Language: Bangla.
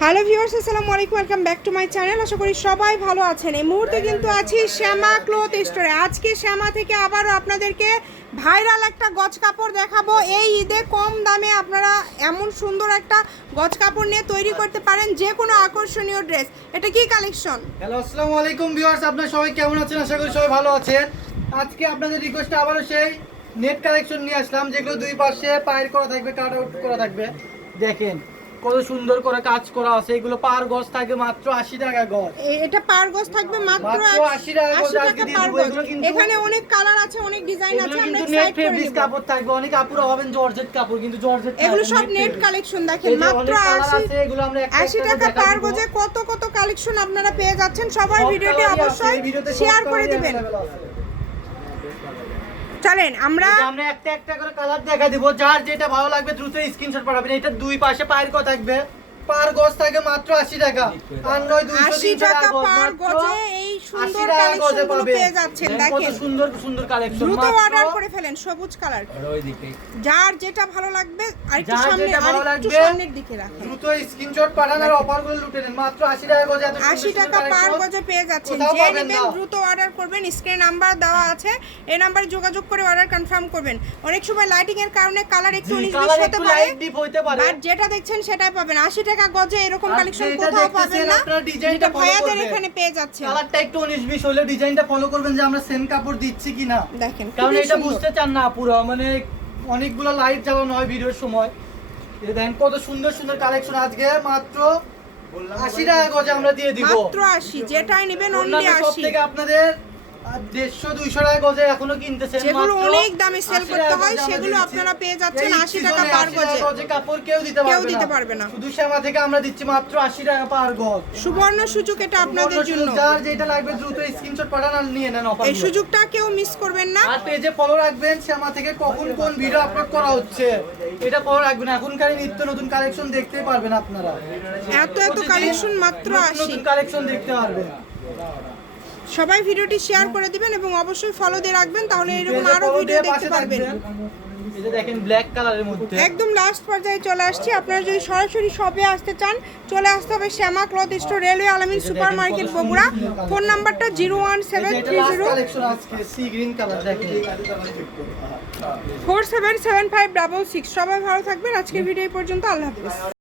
হ্যালো ভিউয়ার্স, আসসালামু আলাইকুম, welcome back to my channel. আশা করি সবাই ভালো আছেন। এই মুহূর্তে কিন্তু আছি শ্যামা ক্লথ স্টোরে। আজকে শ্যামা থেকে আবারও আপনাদেরকে ভাইরাল একটা গজ কাপড় দেখাবো। এই ঈদে কম দামে আপনারা এমন সুন্দর একটা গজ কাপড় নিয়ে তৈরি করতে পারেন যে কোনো আকর্ষণীয় ড্রেস। এটা কি কালেকশন? হ্যালো, আসসালামু আলাইকুম ভিউয়ার্স, আপনারা সবাই কেমন আছেন? আশা করি সবাই ভালো আছেন। আজকে আপনাদের রিকোয়েস্টে আবারও সেই নেট কালেকশন নিয়ে আসলাম, যেগুলো দুই পাশে পায়ের করা থাকবে, কাট আউট করা থাকবে। দেখেন কত সুন্দর করে কাজ করা আছে। এগুলো পার গজ থাকবে মাত্র 80 টাকা গজ। এটা পার গজ থাকবে মাত্র 80 টাকা গজ। 80 আজকে টাকা দিয়ে পার দেবো। গজ। এগুলো কিন্তু এখানে অনেক কালার আছে, অনেক ডিজাইন আছে, আমরা কিন্তু নেট সাইড করে ফেব্রিক নিব। কাপড় থাকবে। অনেক আপুরা হবেন জর্জেট কাপড়, কিন্তু জর্জেট এগুলো সব নেট কালেকশন। দেখেন মাত্র 80 টাকা পার গজে কত কত কালেকশন আপনারা পেয়ে যাচ্ছেন। সবাই ভিডিওটি অবশ্যই শেয়ার করে দিবেন। চলেন আমরা একটা একটা করে কালার দেখা দিব। যার যেটা ভালো লাগবে দ্রুত স্ক্রিনশট পাঠাবেন। এটা দুই পাশে পায়ের করা থাকবে, পার গজ থাকে মাত্র 80 টাকা। আর নয় 80 টাকা পার গজে এই সুন্দর কালেকশনগুলো পেয়ে যাচ্ছেন। দেখেন কত সুন্দর সুন্দর কালেকশন। দ্রুত অর্ডার করে ফেলেন। সবুজ কালার, যার যেটা ভালো লাগবে আর একটু সামনে আর একটু সামনের দিকে রাখেন। দ্রুত স্ক্রিনশট পাঠান আর অফারগুলো লুটে নেন। মাত্র 80 টাকা গজে এত 80 টাকা পার গজে পেয়ে যাচ্ছেন। যে নেবেন দ্রুত অর্ডার করবেন। স্ক্রিনে নাম্বার দেওয়া আছে, এই নাম্বারে যোগাযোগ করে অর্ডার কনফার্ম করবেন। অনেক সময় লাইটিং এর কারণে কালার একটু 19-20 হতে পারে, বাট যেটা দেখছেন সেটাই পাবেন। 80 টাকা গজে এরকম কালেকশন কোথাও পাবেন না। ডিজাইনটা ভাইয়াদের এখানে পেয়ে যাচ্ছেন। কালারটা একটু 19-20 হলে ডিজাইনটা ফলো করবেন যে আমরা সেম কাপড় দিচ্ছি কিনা। দেখেন কারণ এটা বুঝতে চান না পুরো, মানে অনেকগুলো লাইট জ্বালানো হয় ভিডিওর সময়। এই দেখেন কত সুন্দর সুন্দর কালেকশন। আজকে মাত্র 80 টাকা গজে আমরা দিয়ে দিব। মাত্র 80, যেটাই নেবেন অনলি 80। সব থেকে আপনাদের 150-200 টাকা গজে এখনো কিনতেছেন। যেগুলো অনেক দামে সেল করতে হয় সেগুলো আপনারা পেয়ে যাচ্ছেন 80 টাকা পার গজে। কাপড় কেউ দিতে পারবে না। শুধু শ্যামা থেকে আমরা দিচ্ছি মাত্র 80 টাকা পার গজ। সুবর্ণ সুযোগ এটা আপনাদের জন্য। যার যেটা লাগবে দ্রুত স্ক্রিনশট পাঠান আর নিয়ে নেন অফার। এই সুযোগটা কেউ মিস করবেন না। আর পেজে ফলো রাখবেন শ্যামা থেকে কখন কোন ভিডিও আপলোড করা হচ্ছে এটা ফলো রাখবেন। এখনকার নিত্য নতুন কালেকশন দেখতে পারবেন আপনারা। এত এত কালেকশন মাত্র 80। নতুন কালেকশন দেখতে পারবেন। সবাই ভিডিওটি শেয়ার করে দিবেন এবং অবশ্যই ফলো দিয়ে রাখবেন, তাহলে এরকম আরো ভিডিও দেখতে পারবেন। এই যে দেখেন ব্ল্যাক কালারের মধ্যে একদম লাস্ট পর্যায়ে চলে আসছি। আপনারা যদি সরাসরি শপে আসতে চান চলে আসতে হবে শ্যামা ক্লথ স্টোর, রেলওয়ে আলামিন সুপার মার্কেট, বগুড়া। ফোন নাম্বারটা 01730 কালেকশন আজকে সি গ্রিন কালার দেখেন 477566। সবাই ভালো থাকবেন। আজকের ভিডিও এই পর্যন্ত। আল্লাহ হাফেজ।